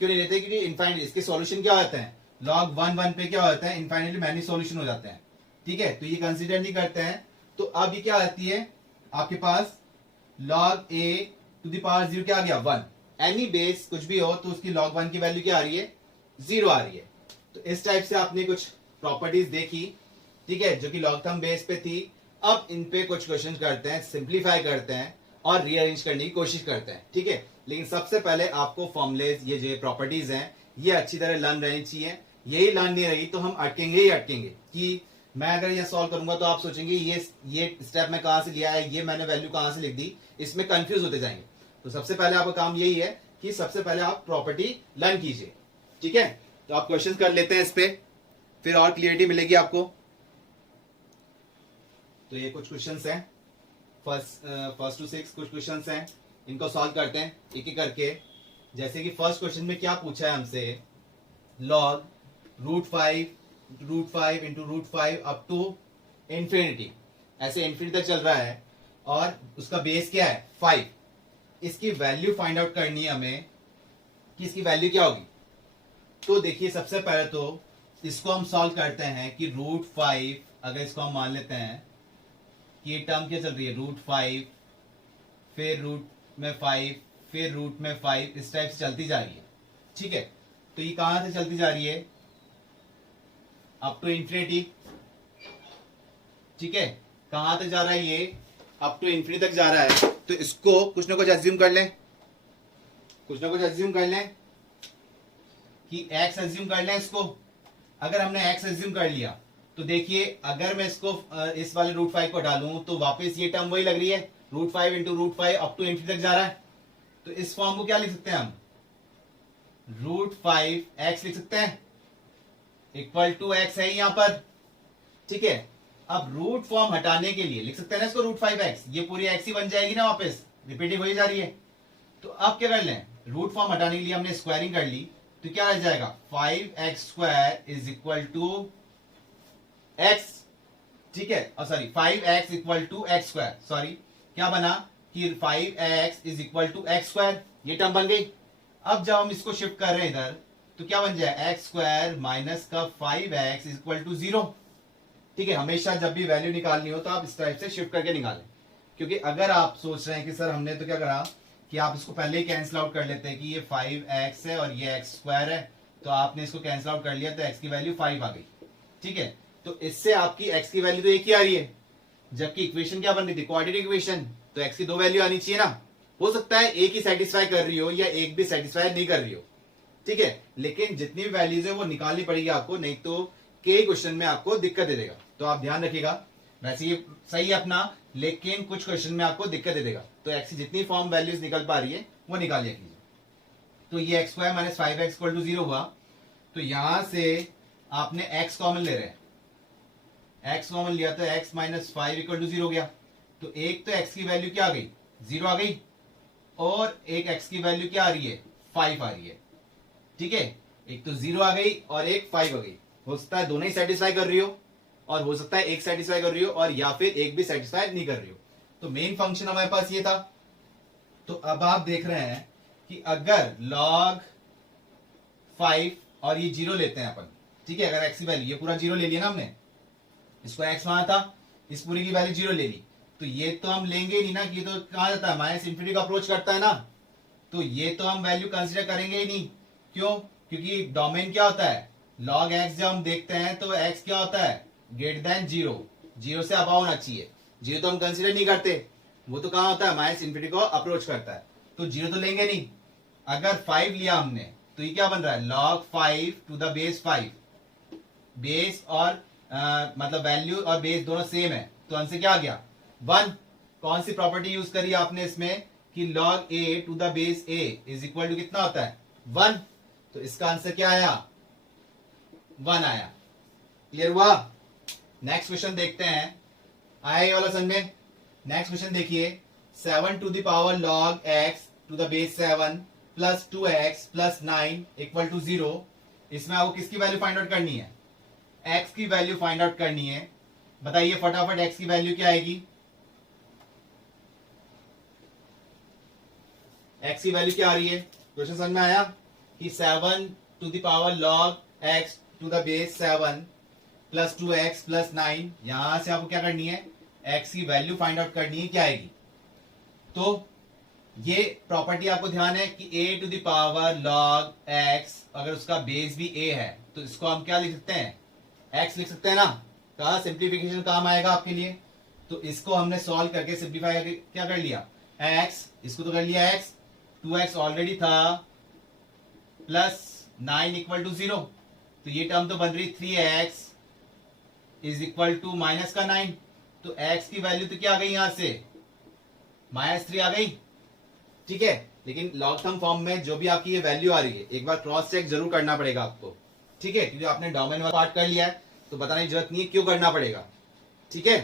क्यों नहीं लेते? क्योंकि इनफाइनाइटली इसके सॉल्यूशन क्या होते हैं, log 1 पे क्या होता है, इनफाइनाइटली मैनी सॉल्यूशन हो जाते हैं, ठीक है, तो ये कंसीडर नहीं करते हैं। तो अब ये क्या आती है आपके पास, log a to the power 0 क्या आ गया 1, एनी बेस कुछ भी हो तो उसकी log 1 की वैल्यू क्या आ रही है, 0 आ रही है। तो इस टाइप से आपने कुछ प्रॉपर्टीज देखी, ठीक है, जो कि लॉग टर्म बेस पे थी। अब इन पे कुछ क्वेश्चन करते हैं, सिंप्लीफाई करते हैं और रीअरेंज करने की कोशिश करते हैं, ठीक है। लेकिन सबसे पहले आपको फॉर्मुलेज, ये जो प्रॉपर्टीज हैं, ये अच्छी तरह लर्न रहनी चाहिए। यही लर्न नहीं रही तो हम अटकेंगे ही अटकेंगे कि मैं अगर ये सॉल्व करूंगा तो आप सोचेंगे ये स्टेप मैं कहां से लिया है, ये मैंने वैल्यू कहां से लिख दी, इसमें कंफ्यूज होते जाएंगे। तो सबसे पहले आपका काम यही है कि सबसे पहले आप प्रॉपर्टी लर्न कीजिए, ठीक है। तो आप क्वेश्चंस कर लेते हैं इस पे, फिर और क्लियरिटी मिलेगी आपको। तो ये कुछ क्वेश्चंस हैं, फर्स्ट टू 6 कुछ क्वेश्चंस हैं, इनको सॉल्व करते हैं एक एक करके। जैसे कि फर्स्ट क्वेश्चन में क्या पूछा है हमसे, log root five into root 5 up to infinity, ऐसे इंफिनिटी तक चल रहा है और उसका बेस क्या है 5। इसकी वैल्यू फाइंड आउट करनी है हमें कि इसकी वैल्यू क्या होगी। तो देखिए सबसे पहले तो इसको हम सॉल्व करते हैं कि रूट 5, अगर इसको हम मान लेते हैं कि ये टर्म क्या चल रही है, रूट 5 फिर रूट में 5 फिर रूट में 5, इस टाइप से चलती जा रही है, ठीक है। तो ये कहां से चलती जा रही है, अप टू इंफिनिटी, ठीक है। कहां तक जा रहा है ये, अप टू इंफिनिटी तक जा रहा है। तो इसको कुछ ना कुछ एज्यूम कर लें, कुछ ना कुछ एज्यूम कर लें कि x एज्यूम कर लें इसको। अगर हमने x एज्यूम कर लिया तो देखिए अगर मैं इसको इस वाले रूट 5 को डालूं तो वापस ये टर्म वही लग रही है, root 5 into root 5 up to infinity तक जा रहा है। तो इस फॉर्म को क्या लिख सकते हैं हम, रूट 5 x लिख सकते हैं, इक्वल टू x है यहां पर, ठीक है। अब रूट फॉर्म हटाने के लिए लिख सकते हैं ना इसको रूट 5x, ये पूरी x ही बन जाएगी ना, वापस रिपीटिंग हो जा रही है। तो अब क्या कर लें, रूट फॉर्म हटाने के लिए हमने स्क्वायरिंग कर ली, तो क्या रह जाएगा 5x² is equal to x, ठीक है, और sorry 5x equal to x², sorry क्या बना कि 5x is equal to x², ये टर्म बन गई। अब जब हम इसको शिफ्ट कर रहे हैं इधर तो क्या बन जाए x² माइनस का 5x इज इक्वल टू 0, ठीक है। हमेशा जब भी वैल्यू निकालनी हो तो आप इस टाइप से शिफ्ट करके निकालें, क्योंकि अगर आप सोच रहे हैं कि सर हमने तो क्या करा कि आप इसको पहले ही कैंसिल आउट कर लेते हैं कि ये 5x है और ये x² है, तो आपने इसको कैंसिल आउट कर लिया तो x की वैल्यू 5 आ गई, ठीक है। तो इससे आपकी x की वैल्यू तो एक ही आ रही है, जबकि इक्वेशन क्या बन रही थी, क्वाड्रेटिक इक्वेशन, तो x की 2 वैल्यू आनी चाहिए ना। हो सकता है एक ही सेटिस्फाई कर रही हो या एक भी सेटिस्फाई नहीं कर रही हो, ठीक है, लेकिन जितनी भी वैल्यूज है वो निकालनी पड़ेगी आपको, नहीं तो कई क्वेश्चन में आपको दिक्कत दे देगा। तो आप ध्यान रखिएगा, वैसे ये सही है अपना, लेकिन कुछ क्वेश्चन में आपको दिक्कत दे देगा। तो x की जितनी फॉर्म वैल्यूज निकल पा रही है वो निकाल लिया कीजिए। तो ये x² minus 5x equal to 0 हुआ, तो यहां से आपने x कॉमन ले रहे हैं, x कॉमन लिया तो x माइनस 5 इक्वल टू 0 हो गया। तो एक तो x की वैल्यू क्या आ गई, 0 आ गई, और एक x की वैल्यू क्या आ रही है, 5 आ रही है, ठीक है। एक तो 0 आ गई और एक 5 आ गई, हो सकता है दोनों ही सेटिस्फाई कर रही हो, और हो सकता है एक सेटिस्फाई कर रही हो और या फिर एक भी सेटिस्फाई नहीं कर रही हो। तो मेन फंक्शन हमारे पास ये था। तो अब आप देख रहे हैं कि अगर log 5 और ये 0 लेते हैं अपन, ठीक है, अगर x की वैल्यू ये पूरा 0 ले लिया ना हमने, इसको x माना था, इस पूरी की वैल्यू 0 ले ली, तो ये तो हम लेंगे ही नहीं ना, कि तो कहां जाता है, माइनस इंफिनिटी को अप्रोच करता है ना, तो ये तो हम वैल्यू कंसिडर करेंगे ही नहीं। क्यों, क्योंकि डोमेन क्या होता है, log x जब हम देखते हैं तो x क्या होता है, ग्रेटर देन 0, 0 से अबव होना चाहिए, 0 तो हम कंसिडर नहीं करते, वो तो कहां होता है, माइनस इंफिनिटी को अप्रोच करता है, तो 0 तो लेंगे नहीं। अगर 5 लिया हमने तो ये क्या बन रहा है, log 5 to the base 5, base और मतलब वैल्यू और बेस दोनों सेम है, तो आंसर क्या आ गया 1। कौन सी प्रॉपर्टी यूज करी आपने इसमें कि log a to the base a is equal to कितना होता है 1, तो इसका आंसर क्या आया 1 आया। क्लियर हुआ। नेक्स्ट क्वेश्चन देखते हैं, आया ये वाला समझे। नेक्स्ट क्वेश्चन देखिए, 7 to the power log x to the base 7 plus 2x plus 9 equal to 0। इसमें आपको किसकी वैल्यू फाइंड आउट करनी है, x की वैल्यू फाइंड आउट करनी है। बताइए फटाफट x की वैल्यू क्या आएगी, x की वैल्यू क्या आ रही है, क्वेश्चन समझ में आया। कि 7 to the power log x to the base 7 plus 2x plus 9, यहां से आपको क्या करनी है, x की वैल्यू फाइंड आउट करनी है, क्या आएगी। तो ये प्रॉपर्टी आपको ध्यान है कि a to the power log x, अगर उसका बेस भी a है तो इसको हम क्या लिख सकते हैं, x लिख सकते हैं ना। कहा सिंप्लीफिकेशन काम आएगा आपके लिए। तो इसको हमने सॉल्व करके सिंप्लीफाई करके क्या कर लिया, x, इसको तो कर लिया x, 2x ऑलरेडी था, प्लस 9 इक्वल टू 0, तो ये टर्म तो बन रही 3x is equal to minus का 9, तो x की वैल्यू तो क्या आ गई यहां से, -3 आ गई। ठीक है, लेकिन लॉग टर्म फॉर्म में जो भी आपकी ये वैल्यू आ रही है, एक बार क्रॉस चेक जरूर करना पड़ेगा आपको। ठीक है, क्योंकि आपने डोमेन वाला पार्ट कर लिया है तो बताने की जरूरत नहीं है क्यों करना पड़ेगा। ठीक है,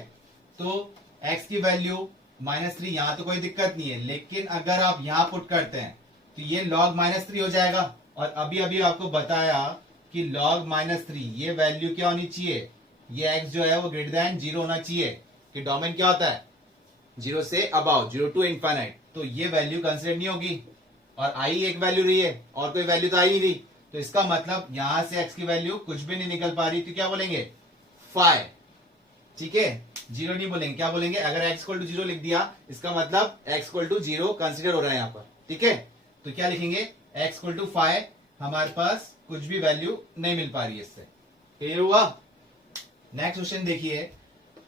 तो x की वैल्यू -3, यहां तो कोई दिक्कत नहीं है, लेकिन अगर आप यहां पुट करते हैं तो ये log -3 हो जाएगा। और अभी अभी आपको बताया कि log -3 ये वैल्यू क्या होनी चाहिए, ये x जो है वो ग्रेटर देन 0 होना चाहिए, कि डोमेन क्या होता है 0 से अबाउ, 0 टू इनफाइनाइट, तो ये वैल्यू कंसिडर नहीं होगी। और i एक वैल्यू रही है और कोई वैल्यू तो आई नहीं रही, तो इसका मतलब यहां से x की वैल्यू कुछ भी नहीं निकल पा रही, तो क्या बोलेंगे 5। ठीक है, 0 नहीं बोलेंगे, क्या बोलेंगे, अगर x इक्वल टू 0 लिख दिया इसका मतलब x इक्वल टू 0 कंसिडर हो रहा है यहाँ पर। ठीक है, तो क्या लिखेंगे, x इक्वल टू 5, हमारे पास कुछ भी वैल्यू नहीं मिल पा रही है इससे। क्लियर हुआ। नेक्स्ट क्वेश्चन देखिए,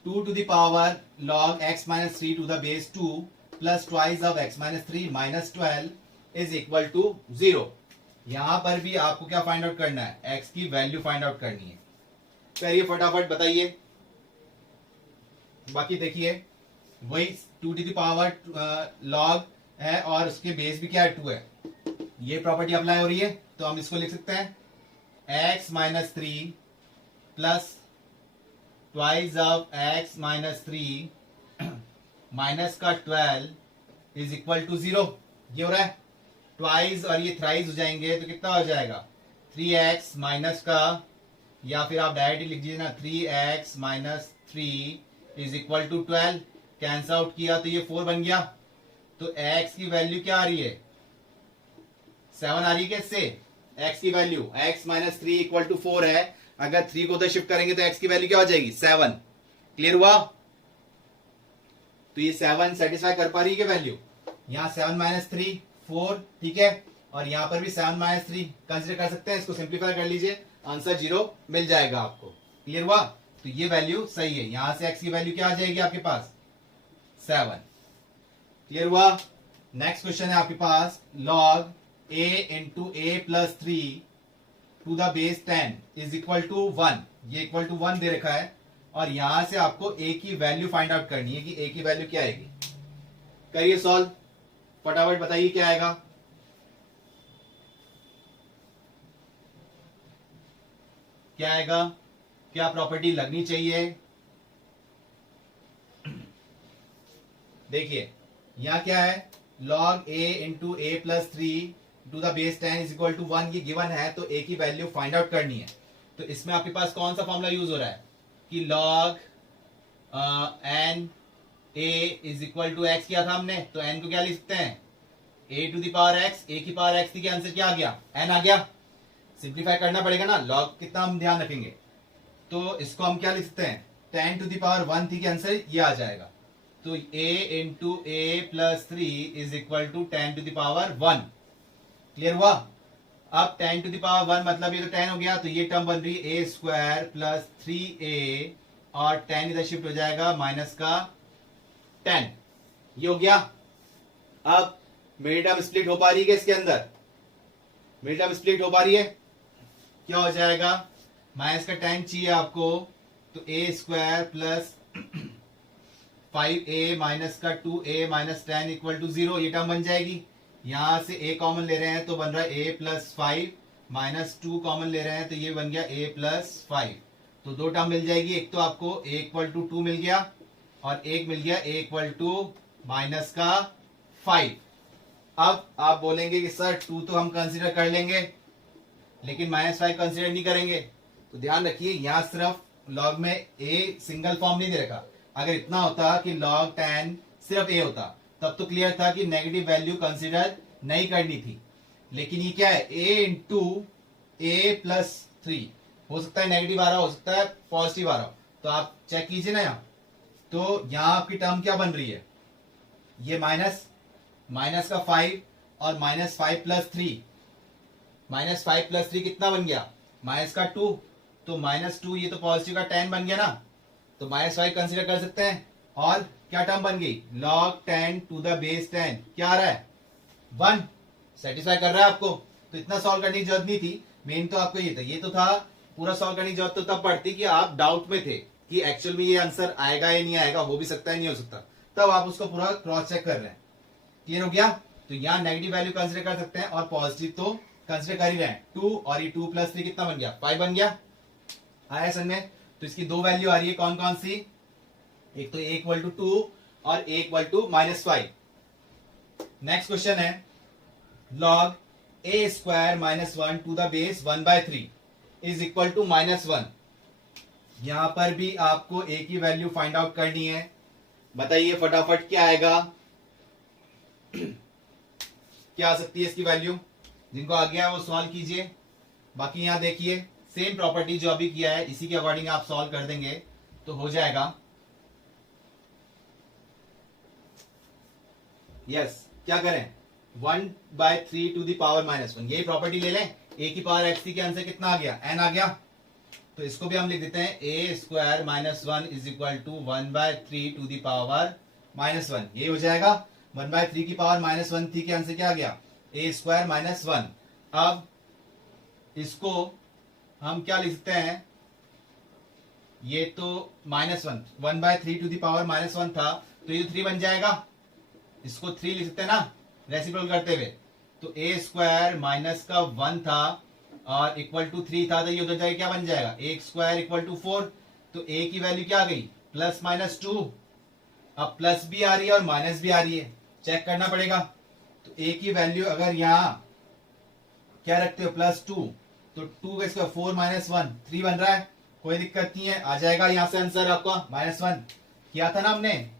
2 to the power log x minus 3 to the base 2 plus twice of x minus 3 minus 12 is equal to 0। यहां पर भी आपको क्या फाइंड आउट करना है, x की वैल्यू फाइंड आउट करनी है। करिए फटाफट बताइए। बाकी देखिए वही 2 टू द पावर log है और उसके बेस भी क्या है 2 है, ये प्रॉपर्टी अप्लाई हो रही है, तो हम इसको लिख सकते हैं x minus 3 plus twice of x minus 3 minus का 12 इज इक्वल टू 0। ये हो रहा है, ट्वाइस और ये थ्राइस हो जाएंगे तो कितना हो जाएगा 3x माइनस का, या फिर आप डायरेक्टली लिख दीजिए ना 3x minus 3 is equal to 12, cancel out किया तो ये 4 बन गया। तो x की वैल्यू क्या आ रही है, 7 आ रही है कैसे, x की value x minus 3 equal to 4 है, अगर 3 को उधर शिफ्ट करेंगे तो x की वैल्यू क्या हो जाएगी 7। क्लियर हुआ। तो ये 7 सेटिस्फाई कर पा रही है वैल्यू, यहाँ 7 माइनस 3 4, ठीक है, और यहां पर भी 7 माइनस 3 कंसिडर कर सकते हैं, इसको सिंप्लीफाई कर लीजिए, आंसर 0 मिल जाएगा आपको। क्लियर हुआ। तो ये वैल्यू सही है, यहां से x की वैल्यू क्या आ जाएगी आपके पास 7। क्लियर हुआ। नेक्स्ट क्वेश्चन है आपके पास, log a into a plus 3 to the base 10 is equal to 1, ये इक्वल टू 1 दे रखा है, और यहां से आपको a की वैल्यू फाइंड आउट करनी है कि a की वैल्यू क्या आएगी। करिए सॉल्व, फटाफट बताइए क्या आएगा। क्या आएगा, क्या प्रॉपर्टी लगनी चाहिए। देखिए यहां क्या है, log a into a plus 3 to the base 10 is equal to 1, ये गिवन है, तो a की वैल्यू फाइंड आउट करनी है। तो इसमें आपके पास कौन सा फॉर्मूला यूज हो रहा है कि log n a is equal to x किया था हमने, तो n को क्या लिख सकते हैं a to the power x, a की पावर x थी, के आंसर क्या आ गया n आ गया। सिंप्लीफाई करना पड़ेगा ना, log कितना हम ध्यान रखेंगे, तो इसको हम क्या लिख सकते हैं 10 टू द पावर 1 थी, के आंसर ये आ जाएगा। तो a into a plus 3 is equal to 10 to the power 1। Clear हुआ। अब 10 टू द पावर 1 मतलब ये तो 10 हो गया, तो ये टर्म बन रही है a स्क्वायर प्लस 3a, और 10 इधर शिफ्ट हो जाएगा माइनस का 10, ये हो गया। अब मिडिल टर्म स्प्लिट हो पा रही है इसके अंदर, मिडिल टर्म स्प्लिट हो पा रही है, क्या हो जाएगा माइनस का 10 चाहिए आपको, तो a square plus 5a minus का 2a माइनस 10 इक्वल टू 0, ये टर्म बन जाएगी। यहां से a कॉमन ले रहे हैं तो बन रहा है a प्लस 5, माइनस 2 कॉमन ले रहे हैं तो ये बन गया a प्लस 5, तो दो टर्म मिल जाएगी, एक तो आपको a इक्वल टू 2 मिल गया और एक मिल गया a इक्वल टू माइनस का 5। अब आप बोलेंगे कि सर 2 तो हम कंसीडर कर लेंगे लेकिन -5 कंसीडर नहीं करेंगे, तो ध्यान रखिए यहां सिर्फ log में a सिंगल फॉर्म नहीं दे रखा। अगर इतना होता कि log 10 सिर्फ a होता तब तो क्लियर था कि नेगेटिव वैल्यू कंसीडर नहीं करनी थी, लेकिन ये क्या है, a इंटू ए प्लस 3, हो सकता है नेगेटिव आ रहा हो सकता है पॉजिटिव आ रहा हो, तो आप चेक कीजिए ना यहाँ। तो यहाँ आपकी टर्म क्या बन रही है, ये माइनस का 5 और -5 प्लस 3, -5 प्लस 3 कितना बन गया, माइनस का 2, तो -2 ये तो पॉजिटिव का 10 बन गया ना, तो -5 कंसीडर कर सकते हैं। और क्या टर्म बन गई, log 10 टू द बेस 10, क्या आ रहा है 1, सेटिस्फाई कर रहा है आपको। तो इतना सॉल्व करने की जरूरत नहीं थी, मेन तो आपको ये तो था, पूरा सॉल्व करने की जरूरत तो तब पड़ती कि आप डाउट में थे कि एक्चुअल में ये आंसर आएगा या नहीं आएगा, हो भी सकता है नहीं हो सकता, तब आप उसको पूरा क्रॉस चेक कर रहे हैं। क्लियर हो गया। तो यहाँ नेगेटिव वैल्यू कंसिडर कर सकते हैं और पॉजिटिव तो कंसिडर कर ही रहे हैं। 2 और ये 2 प्लस 3 कितना बन गया, 5 बन गया, आया समझ में। तो इसकी दो वैल्यू आ रही है, कौन कौन सी, एक तो a = 2 और a = -5। नेक्स्ट क्वेश्चन है log a² -1 to the base 1/3 is equal to -1। यहां पर भी आपको a की वैल्यू फाइंड आउट करनी है। बताइए फटाफट क्या आएगा, क्या आ सकती है इसकी वैल्यू, जिनको आ गया वो सॉल्व कीजिए। बाकी यहां देखिए सेम प्रॉपर्टी जो अभी किया है इसी के अकॉर्डिंग आप सॉल्व कर देंगे तो हो जाएगा। यस, क्या करें, 1/3 टू द पावर -1, यही प्रॉपर्टी ले लें। a की पावर x के आंसर कितना आ गया, n आ गया, तो इसको भी हम लिख देते हैं a² -1 is equal to 1/3 to the power -1, ये हो जाएगा। 1/3 की पावर -1 थी, के आंसर क्या आ गया, a² -1। अब इसको हम क्या लिख सकते हैं, ये तो -1, 1/3 टू द पावर -1 था, तो ये 3 बन जाएगा, इसको 3 लिख सकते हैं ना रेसिप्रोकल करते हुए। तो a² माइनस का 1 था और इक्वल टू 3 था, तो ये उधर जाके क्या बन जाएगा, a² इक्वल टू 4। तो a की वैल्यू क्या आ गई, +-2। अब प्लस भी आ रही है और माइनस भी आ रही है, चेक करना पड़ेगा। तो a की वैल्यू अगर यहाँ क्या रखते हो +2, तो 2 का स्क्वायर 4 - 1 3 बन रहा है, कोई दिक्कत नहीं है, आ जाएगा यहाँ से आंसर आपका -1। किया था ना हमने,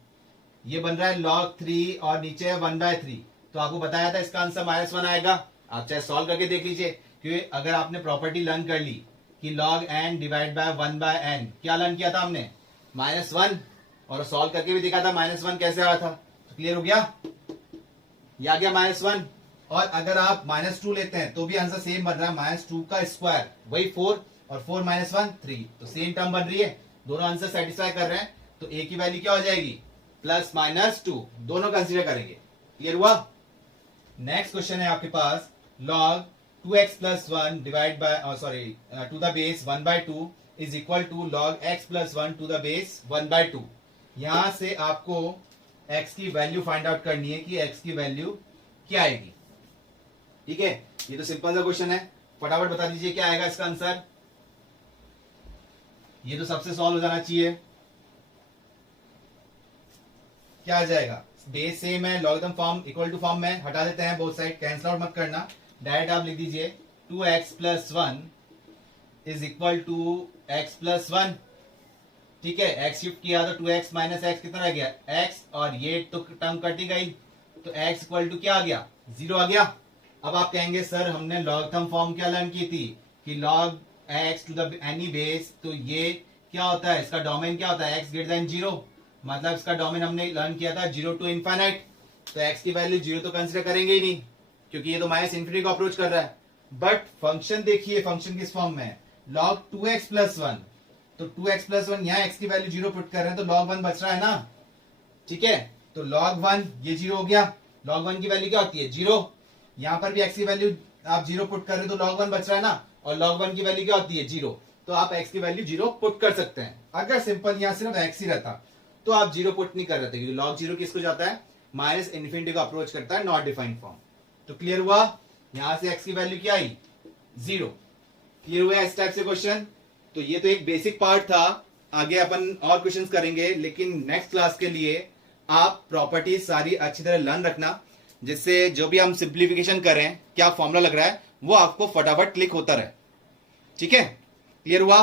ये बन रहा है log 3 और नीचे है 1/3, तो आपको बताया था इसका आंसर -1 आएगा। आप चाहे सॉल्व करके देख लीजिए, क्योंकि अगर आपने प्रॉपर्टी लर्न कर ली कि log n divide by 1/n, क्या लर्न किया था हमने, -1, और सॉल्व करके भी दिखा था -1 कैसे आया था। तो क्लियर हो गया, ये आ गया -1। और अगर आप -2 लेते हैं तो भी आंसर सेम बन रहा है, -2 का स्क्वायर वही 4 और 4 - 1 3, तो सेम टर्म बन रही है, दोनों आंसर सेटिस्फाई कर रहे हैं। तो a की वैल्यू क्या हो जाएगी, +-2, दोनों कंसीडर करेंगे। क्लियर हुआ। नेक्स्ट क्वेश्चन है आपके पास, log 2x + 1 divide by to the base 1/2 is equal to log x + 1 to the base 1/2। यहां से आपको x की वैल्यू फाइंड आउट करनी है कि x की वैल्यू क्या आएगी। ठीक है, ये तो सिंपल सा क्वेश्चन है, फटाफट बता दीजिए क्या आएगा इसका आंसर। ये तो सबसे सॉल्व हो जाना चाहिए, क्या आ जाएगा, बेस सेम है, logarithm form equal to form में हटा देते हैं, बोथ साइड कैंसिल आउट मत करना, डायरेक्ट आप लिख दीजिए 2x + 1 is equal to x + 1। ठीक है, x शिफ्ट किया तो 2x - x कितना रह गया, x, और ये तो टर्म कट ही गई, तो x इक्वल टू क्या आ गया, 0 आ गया। अब आप कहेंगे सर हमने लॉगरिथम फॉर्म क्या लर्न की थी कि log x to the any base, तो ये क्या होता है, इसका डोमेन क्या होता है, x > 0, मतलब इसका डोमेन हमने लर्न किया था 0 to ∞। तो x की वैल्यू 0 तो कंसिडर करेंगे ही नहीं, क्योंकि ये तो -∞ को अप्रोच कर रहा है। बट फंक्शन देखिए, फंक्शन किस फॉर्म में है, log 2x + 1, तो 2x + 1 यहाँ x की वैल्यू 0 पुट कर रहे हैं, तो log 1 बच रहा है ना। ठीक है, तो log 1 ये 0 हो गया, log 1 की वैल्यू क्या होती है, 0। यहाँ पर भी x की वैल्यू आप 0 पुट कर रहे हो तो log 1 बच रहा है ना, और log 1 की वैल्यू क्या होती है, 0, तो आप x की वैल्यू 0 पुट कर सकते हैं। अगर सिंपल यहाँ सिर्फ x ही रहता तो आप 0 पुट नहीं कर रहे थे, क्योंकि log 0 किसको जाता है, -∞ को अप्रोच करता है, नॉट डिफाइंड फॉर्म। तो क्लियर हुआ, यहां से x की वैल्यू क्या आई, 0। क्लियर हुआ इस टाइप से क्वेश्चन। तो ये तो एक बेसिक पार्ट था, आगे अपन और क्वेश्चंस करेंगे, लेकिन नेक्स्ट क्लास के लिए आप प्रॉपर्टीज सारी अच्छी तरह लर्न रखना, जिससे जो भी हम सिंप्लीफिकेशन करें, क्या फॉर्मूला लग रहा है, वो आपको फटाफट क्लिक होता रहे। ठीक है, क्लियर हुआ।